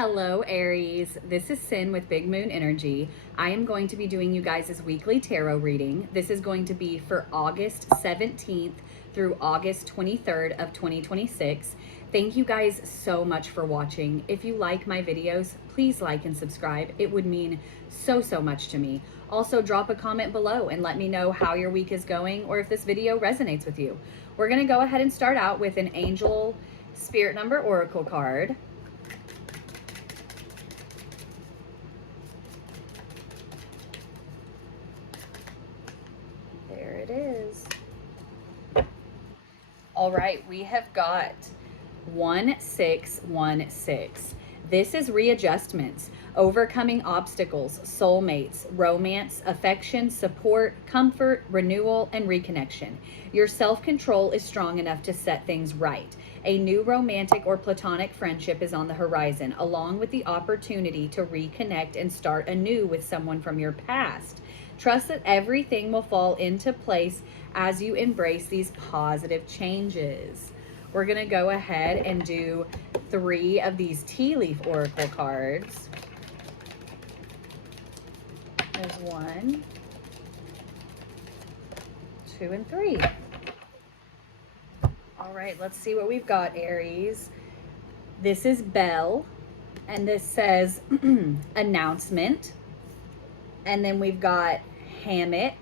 Hello Aries, this is Sin with Big Moon Energy. I am going to be doing you guys' weekly tarot reading. This is going to be for August 17th through August 23rd of 2026. Thank you guys so much for watching. If you like my videos, please like and subscribe. It would mean so much to me. Also, drop a comment below and let me know how your week is going or if this video resonates with you. We're going to go ahead and start out with an Angel Spirit Number Oracle card. There it is. All right, we have got 1616. This is readjustments, overcoming obstacles, soulmates, romance, affection, support, comfort, renewal, and reconnection. Your self-control is strong enough to set things right. A new romantic or platonic friendship is on the horizon, along with the opportunity to reconnect and start anew with someone from your past. Trust that everything will fall into place as you embrace these positive changes. We're going to go ahead and do 3 of these tea leaf oracle cards. There's 1, 2, and 3. All right, let's see what we've got, Aries. This is Bell, and this says announcement. And then we've got hammock,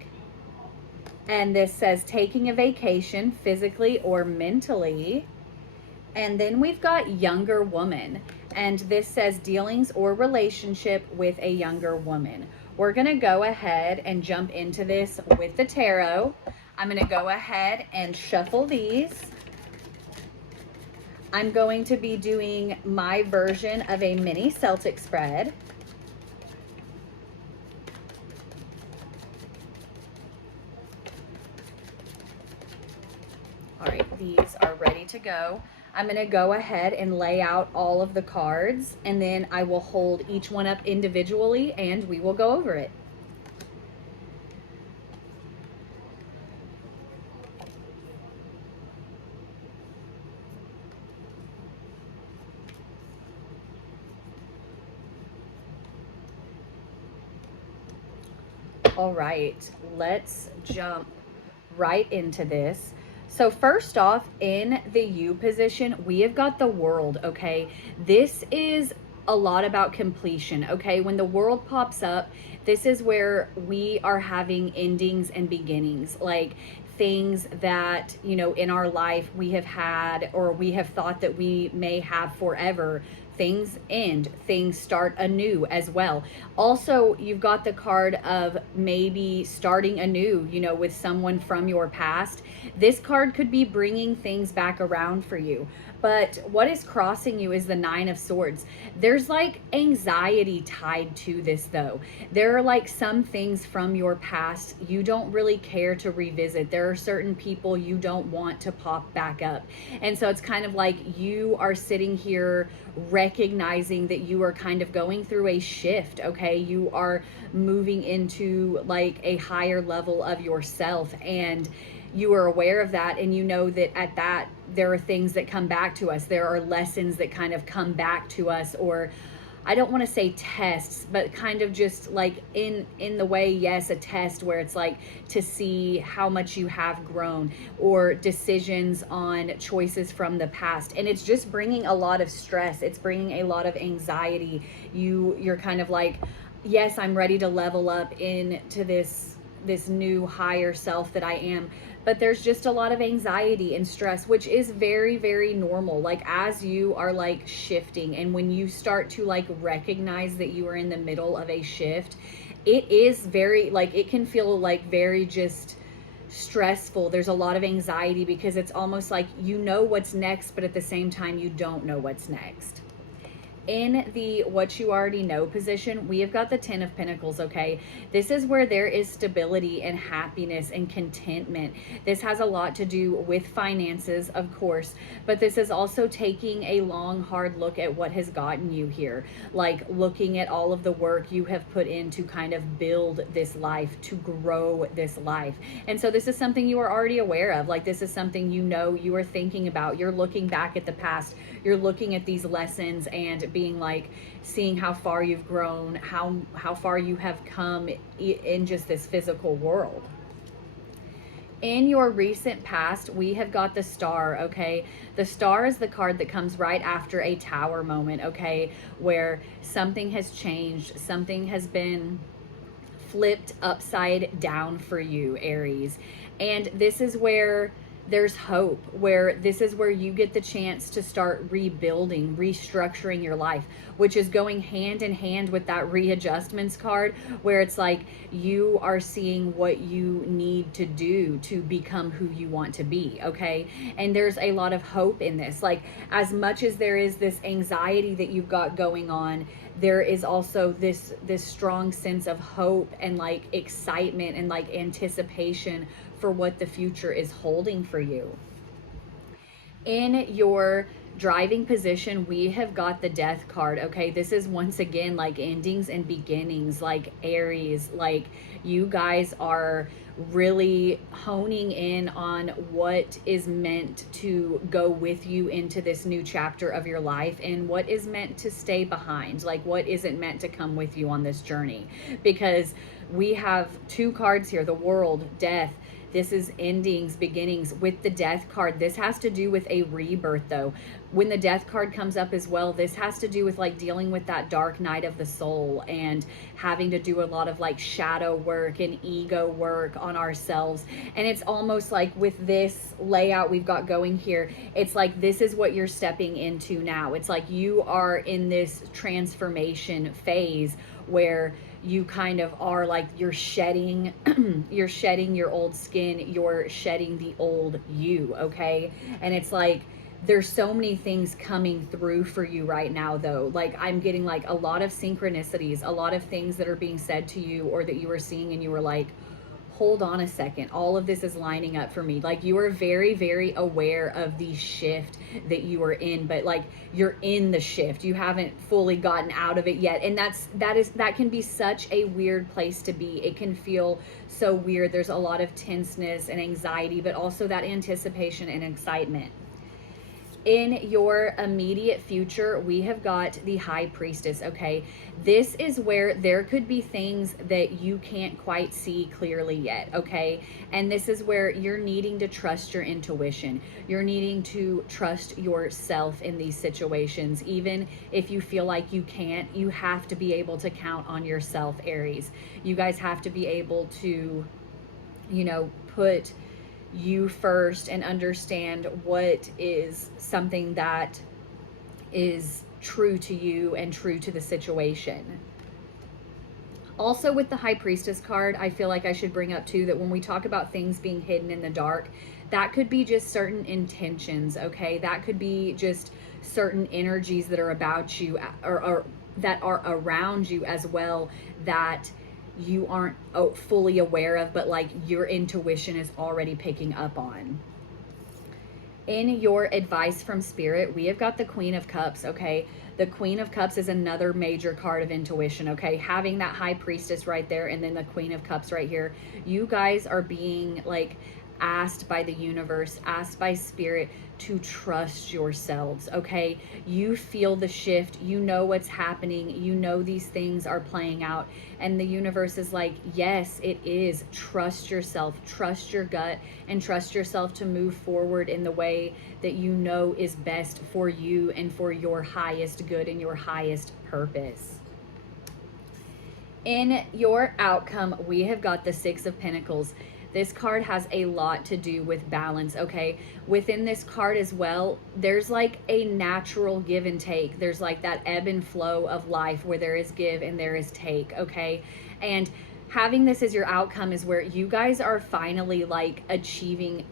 and this says taking a vacation physically or mentally. And then we've got younger woman, and this says dealings or relationship with a younger woman. We're going to go ahead and jump into this with the tarot. I'm going to go ahead and shuffle these. I'm going to be doing my version of a mini Celtic spread. All right, these are ready to go. I'm going to go ahead and lay out all of the cards, and then I will hold each one up individually and we will go over it. All right, let's jump right into this. So first off, in the U position, we have got the World, okay? This is a lot about completion, okay? When the World pops up, this is where we are having endings and beginnings, like things that, you know, in our life we have had or we have thought that we may have forever. Things end, things start anew as well. Also, you've got the card of maybe starting anew, you know, with someone from your past. This card could be bringing things back around for you. But what is crossing you is the 9 of Swords. There's like anxiety tied to this though. There are like some things from your past you don't really care to revisit. There are certain people you don't want to pop back up. And so it's kind of like you are sitting here recognizing that you are kind of going through a shift, okay? You are moving into like a higher level of yourself, and you are aware of that, and you know that at that there are things that come back to us. There are lessons that kind of come back to us, or I don't want to say tests, but kind of just like in the way, yes, a test where it's like to see how much you have grown, or decisions on choices from the past. And it's just bringing a lot of stress. It's bringing a lot of anxiety. You're kind of like, yes, I'm ready to level up into this new higher self that I am. But there's just a lot of anxiety and stress, which is very normal. Like as you are like shifting, and when you start to like recognize that you are in the middle of a shift, it is very like, it can feel like very just stressful. There's a lot of anxiety because it's almost like you know what's next, but at the same time you don't know what's next. In the what you already know position, we have got the 10 of Pentacles, okay? This is where there is stability and happiness and contentment. This has a lot to do with finances, of course, but this is also taking a long, hard look at what has gotten you here. Like looking at all of the work you have put in to kind of build this life, to grow this life. And so this is something you are already aware of. Like this is something you know you are thinking about. You're looking back at the past. You're looking at these lessons and being like, seeing how far you've grown, how far you have come in just this physical world. In your recent past, we have got the Star, okay? The Star is the card that comes right after a Tower moment, okay? Where something has changed, something has been flipped upside down for you, Aries. And this is where there's hope, where this is where you get the chance to start rebuilding, restructuring your life, which is going hand in hand with that readjustments card, where it's like you are seeing what you need to do to become who you want to be, okay? And there's a lot of hope in this. Like, as much as there is this anxiety that you've got going on, there is also this strong sense of hope and like excitement and like anticipation for what the future is holding for you. In your driving position, we have got the Death card, okay? This is once again like endings and beginnings, like Aries. Like, you guys are really honing in on what is meant to go with you into this new chapter of your life and what is meant to stay behind, like what isn't meant to come with you on this journey. Because we have two cards here, the World, Death. This is endings, beginnings. With the Death card, this has to do with a rebirth though. When the Death card comes up as well, this has to do with like dealing with that dark night of the soul and having to do a lot of like shadow work and ego work on ourselves. And it's almost like with this layout we've got going here, it's like this is what you're stepping into now. It's like you are in this transformation phase where you kind of are like, you're shedding you're shedding your old skin, you're shedding the old you, okay? And it's like there's so many things coming through for you right now though. Like, I'm getting like a lot of synchronicities, a lot of things that are being said to you or that you were seeing and you were like, hold on a second, all of this is lining up for me. Like, you are very, very aware of the shift that you are in, but like you're in the shift, you haven't fully gotten out of it yet. And that can be such a weird place to be. It can feel so weird. There's a lot of tenseness and anxiety, but also that anticipation and excitement. In your immediate future, we have got the High Priestess, okay? This is where there could be things that you can't quite see clearly yet, okay? And this is where you're needing to trust your intuition. You're needing to trust yourself in these situations. Even if you feel like you can't, you have to be able to count on yourself, Aries. You guys have to be able to, you know, put you first and understand what is something that is true to you and true to the situation. Also, with the High Priestess card, I feel like I should bring up too that when we talk about things being hidden in the dark, that could be just certain intentions, okay? That could be just certain energies that are about you or that are around you as well, that you aren't fully aware of, but like your intuition is already picking up on. In your advice from Spirit, we have got the Queen of Cups, okay? The Queen of Cups is another major card of intuition, okay? Having that High Priestess right there and then the Queen of Cups right here. You guys are being like asked by the universe, asked by Spirit to trust yourselves, okay? You feel the shift, you know what's happening, you know these things are playing out, and the universe is like, yes, it is. Trust yourself, trust your gut, and trust yourself to move forward in the way that you know is best for you and for your highest good and your highest purpose. In your outcome, we have got the Six of Pentacles. This card has a lot to do with balance, okay? Within this card as well, there's like a natural give and take. There's like that ebb and flow of life where there is give and there is take, okay? And having this as your outcome is where you guys are finally like achieving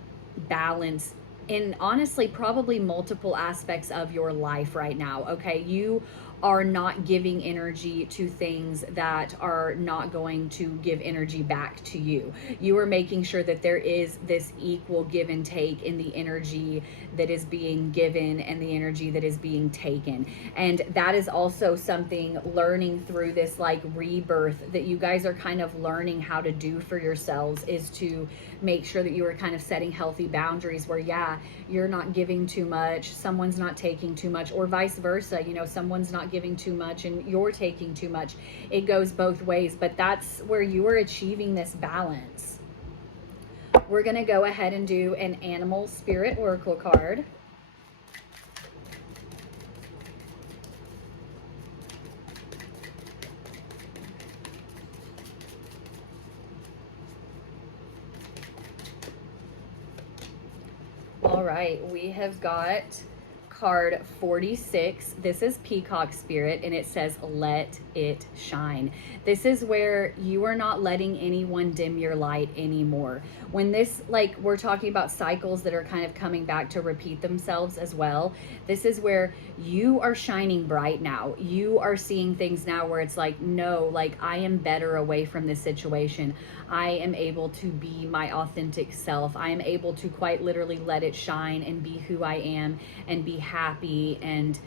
balance in honestly probably multiple aspects of your life right now, okay? You are not giving energy to things that are not going to give energy back to you. You are making sure that there is this equal give and take in the energy that is being given and the energy that is being taken. And that is also something learning through this like rebirth that you guys are kind of learning how to do for yourselves, is to make sure that you are kind of setting healthy boundaries where, yeah, yeah, you're not giving too much, someone's not taking too much, or vice versa, you know, someone's not giving too much and you're taking too much. It goes both ways, but that's where you are achieving this balance. We're going to go ahead and do an animal spirit oracle card. All right, we have got card 46. This is Peacock Spirit, and it says, let it shine. This is where you are not letting anyone dim your light anymore. When this, like, we're talking about cycles that are kind of coming back to repeat themselves as well. This is where you are shining bright now. You are seeing things now where it's like, no, like, I am better away from this situation. I am able to be my authentic self. I am able to quite literally let it shine and be who I am and be happy and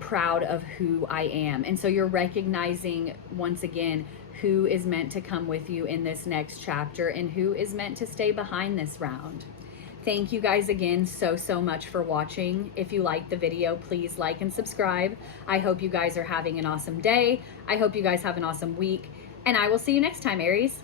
proud of who I am. And so you're recognizing once again who is meant to come with you in this next chapter and who is meant to stay behind this round. Thank you guys again so much for watching. If you liked the video, please like and subscribe. I hope you guys are having an awesome day. I hope you guys have an awesome week, and I will see you next time, Aries.